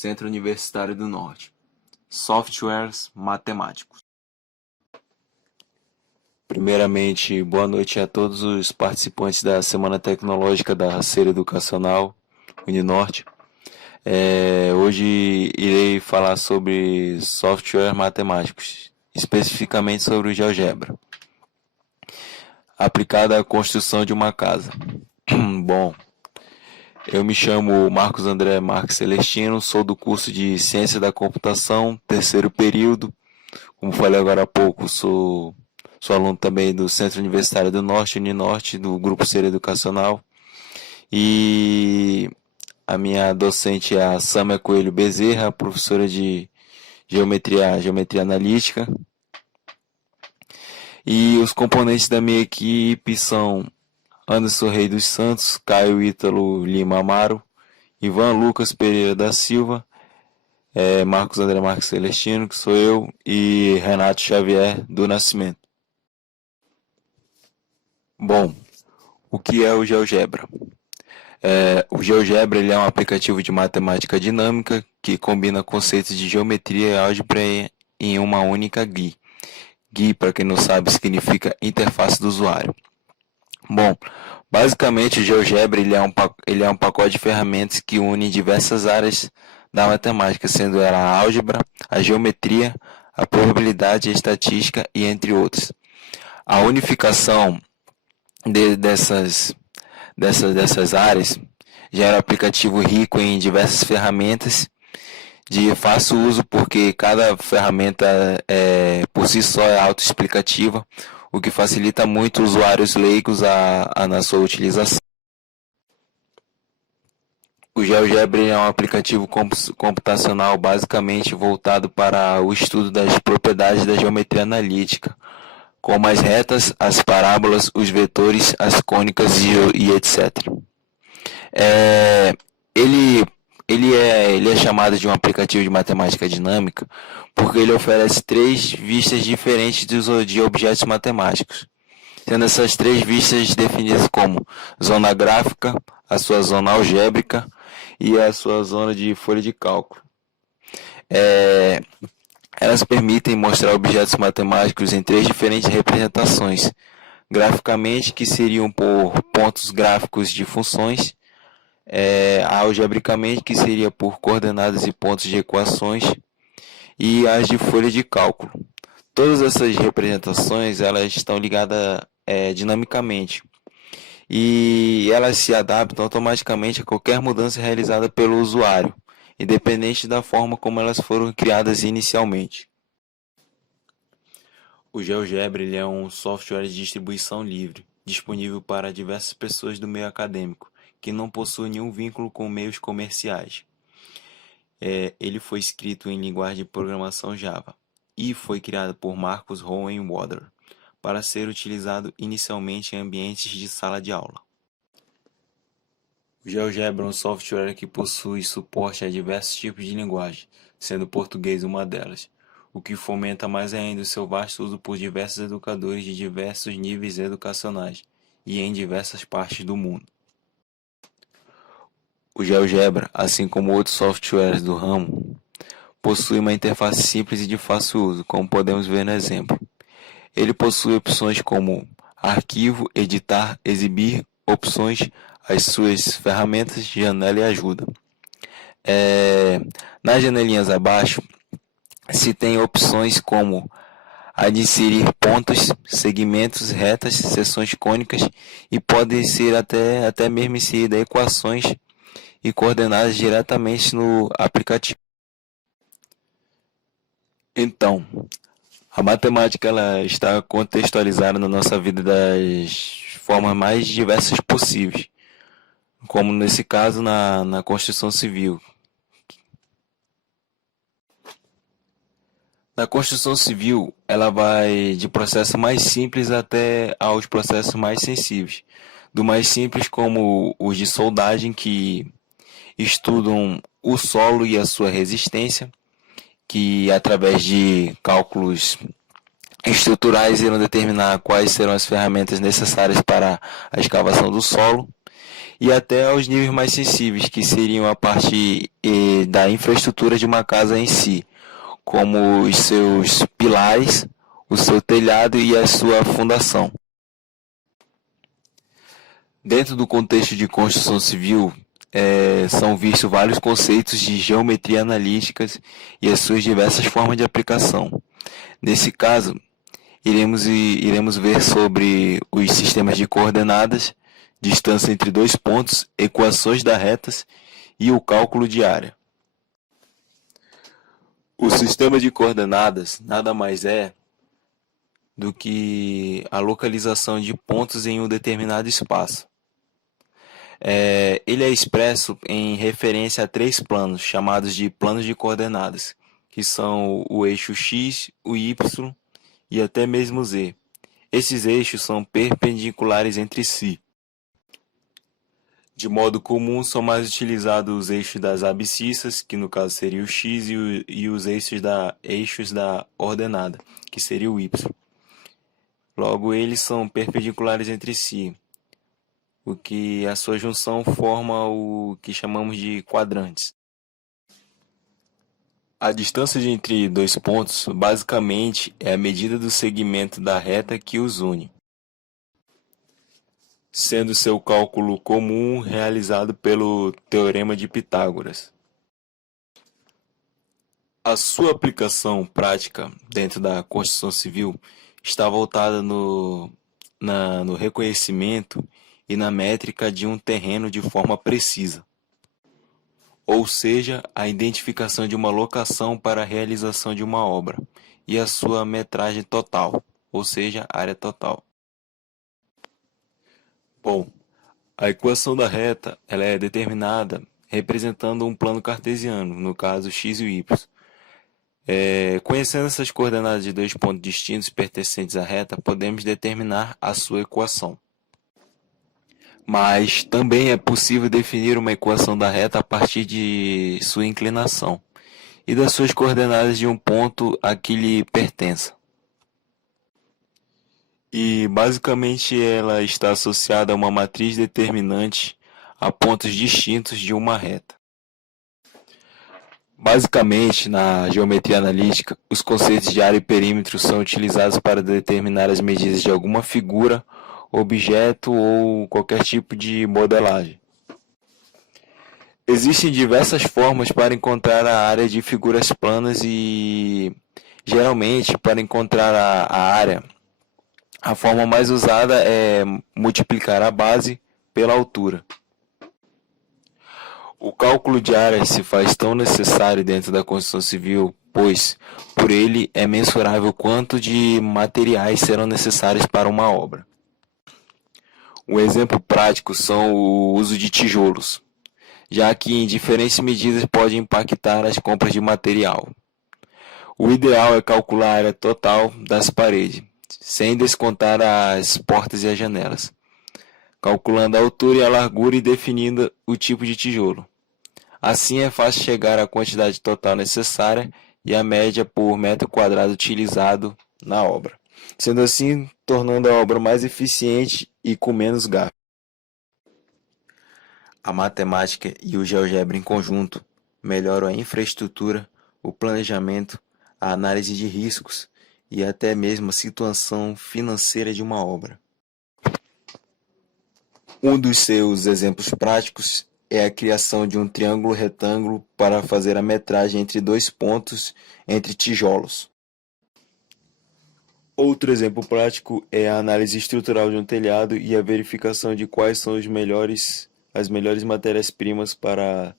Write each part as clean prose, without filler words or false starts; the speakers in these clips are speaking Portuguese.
Centro Universitário do Norte. Softwares matemáticos. Primeiramente, boa noite a todos os participantes da Semana Tecnológica da Ser Educacional Uninorte. Hoje irei falar sobre softwares matemáticos, especificamente sobre o GeoGebra, aplicado à construção de uma casa. Bom, eu me chamo Marcos André Marques Celestino, sou do curso de Ciência da Computação, terceiro período. Como falei agora há pouco, sou aluno também do Centro Universitário do Norte, Uninorte, do Grupo Ser Educacional. E a minha docente é a Sâmia Coelho Bezerra, professora de Geometria Analítica. E os componentes da minha equipe são Anderson Rei dos Santos, Caio Ítalo Lima Amaro, Ivan Lucas Pereira da Silva, Marcos André Marques Celestino, que sou eu, e Renato Xavier do Nascimento. Bom, o que é o GeoGebra? O GeoGebra ele é um aplicativo de matemática dinâmica que combina conceitos de geometria e álgebra em uma única GUI. GUI, para quem não sabe, significa interface do usuário. Bom, basicamente o GeoGebra ele é um pacote de ferramentas que une diversas áreas da matemática, sendo ela a álgebra, a geometria, a probabilidade, a estatística e entre outros. A unificação dessas áreas gera um aplicativo rico em diversas ferramentas de fácil uso, porque cada ferramenta por si só é autoexplicativa, o que facilita muito usuários leigos na sua utilização. O GeoGebra é um aplicativo computacional basicamente voltado para o estudo das propriedades da geometria analítica, como as retas, as parábolas, os vetores, as cônicas e etc. Ele é chamado de um aplicativo de matemática dinâmica porque ele oferece três vistas diferentes de objetos matemáticos, sendo essas três vistas definidas como zona gráfica, a sua zona algébrica e a sua zona de folha de cálculo. Elas permitem mostrar objetos matemáticos em três diferentes representações: graficamente, que seriam por pontos gráficos de funções; algebricamente, que seria por coordenadas e pontos de equações; e as de folha de cálculo. Todas essas representações elas estão ligadas dinamicamente, e elas se adaptam automaticamente a qualquer mudança realizada pelo usuário, independente da forma como elas foram criadas inicialmente. O GeoGebra ele é um software de distribuição livre, disponível para diversas pessoas do meio acadêmico, que não possuem nenhum vínculo com meios comerciais. Ele foi escrito em linguagem de programação Java e foi criado por Marcus Hohenwader para ser utilizado inicialmente em ambientes de sala de aula. O GeoGebra é um software que possui suporte a diversos tipos de linguagem, sendo o português uma delas, o que fomenta mais ainda o seu vasto uso por diversos educadores de diversos níveis educacionais e em diversas partes do mundo. O GeoGebra, assim como outros softwares do ramo, possui uma interface simples e de fácil uso, como podemos ver no exemplo. Ele possui opções como arquivo, editar, exibir, opções, as suas ferramentas, janela e ajuda. Nas janelinhas abaixo, se tem opções como a de inserir pontos, segmentos, retas, seções cônicas, e podem ser até mesmo inserir equações e coordenadas diretamente no aplicativo. Então, a matemática ela está contextualizada na nossa vida das formas mais diversas possíveis, como nesse caso na construção civil. Na construção civil, ela vai de processo mais simples até aos processos mais sensíveis. Do mais simples, como os de soldagem, que estudam o solo e a sua resistência, que através de cálculos estruturais irão determinar quais serão as ferramentas necessárias para a escavação do solo. e até aos níveis mais sensíveis, que seriam a parte da infraestrutura de uma casa em si, como os seus pilares, o seu telhado e a sua fundação. Dentro do contexto de construção civil, são vistos vários conceitos de geometria analíticas e as suas diversas formas de aplicação. Nesse caso, iremos ver sobre os sistemas de coordenadas, distância entre dois pontos, equações das retas e o cálculo de área. O sistema de coordenadas nada mais é do que a localização de pontos em um determinado espaço. Ele é expresso em referência a três planos, chamados de planos de coordenadas, que são o eixo x, o y e até mesmo z. Esses eixos são perpendiculares entre si. De modo comum, são mais utilizados os eixos das abscissas, que no caso seria o x, e os eixos da ordenada, que seria o y. Logo, eles são perpendiculares entre si, o que a sua junção forma o que chamamos de quadrantes. A distância entre dois pontos, basicamente, é a medida do segmento da reta que os une, sendo seu cálculo comum realizado pelo Teorema de Pitágoras. A sua aplicação prática dentro da construção civil está voltada no reconhecimento e na métrica de um terreno de forma precisa, ou seja, a identificação de uma locação para a realização de uma obra e a sua metragem total, ou seja, área total. Bom, a equação da reta ela é determinada representando um plano cartesiano, no caso x e y. Conhecendo essas coordenadas de dois pontos distintos pertencentes à reta, podemos determinar a sua equação. Mas também é possível definir uma equação da reta a partir de sua inclinação e das suas coordenadas de um ponto a que lhe pertença. E basicamente ela está associada a uma matriz determinante a pontos distintos de uma reta. Basicamente, na geometria analítica, os conceitos de área e perímetro são utilizados para determinar as medidas de alguma figura, objeto ou qualquer tipo de modelagem. Existem diversas formas para encontrar a área de figuras planas e, geralmente, para encontrar a área, a forma mais usada é multiplicar a base pela altura. O cálculo de área se faz tão necessário dentro da construção civil, pois, por ele, é mensurável quanto de materiais serão necessários para uma obra. Um exemplo prático são o uso de tijolos, já que em diferentes medidas pode impactar as compras de material. O ideal é calcular a área total das paredes, sem descontar as portas e as janelas, calculando a altura e a largura e definindo o tipo de tijolo. Assim é fácil chegar à quantidade total necessária e a média por metro quadrado utilizado na obra, sendo assim tornando a obra mais eficiente e com menos gasto. A matemática e o GeoGebra em conjunto melhoram a infraestrutura, o planejamento, a análise de riscos e até mesmo a situação financeira de uma obra. Um dos seus exemplos práticos é a criação de um triângulo retângulo para fazer a metragem entre dois pontos entre tijolos. Outro exemplo prático é a análise estrutural de um telhado e a verificação de quais são as melhores matérias-primas para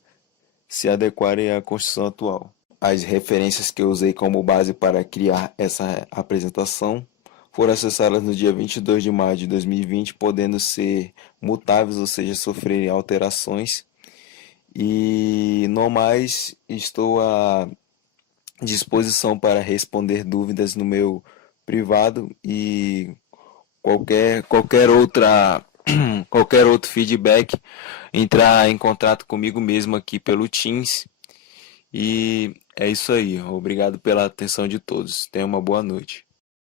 se adequarem à construção atual. As referências que eu usei como base para criar essa apresentação foram acessadas no dia 22 de maio de 2020, podendo ser mutáveis, ou seja, sofrerem alterações. E, no mais, estou à disposição para responder dúvidas no meu privado e qualquer outro feedback, entrar em contato comigo mesmo aqui pelo Teams. E é isso aí. Obrigado pela atenção de todos. Tenha uma boa noite.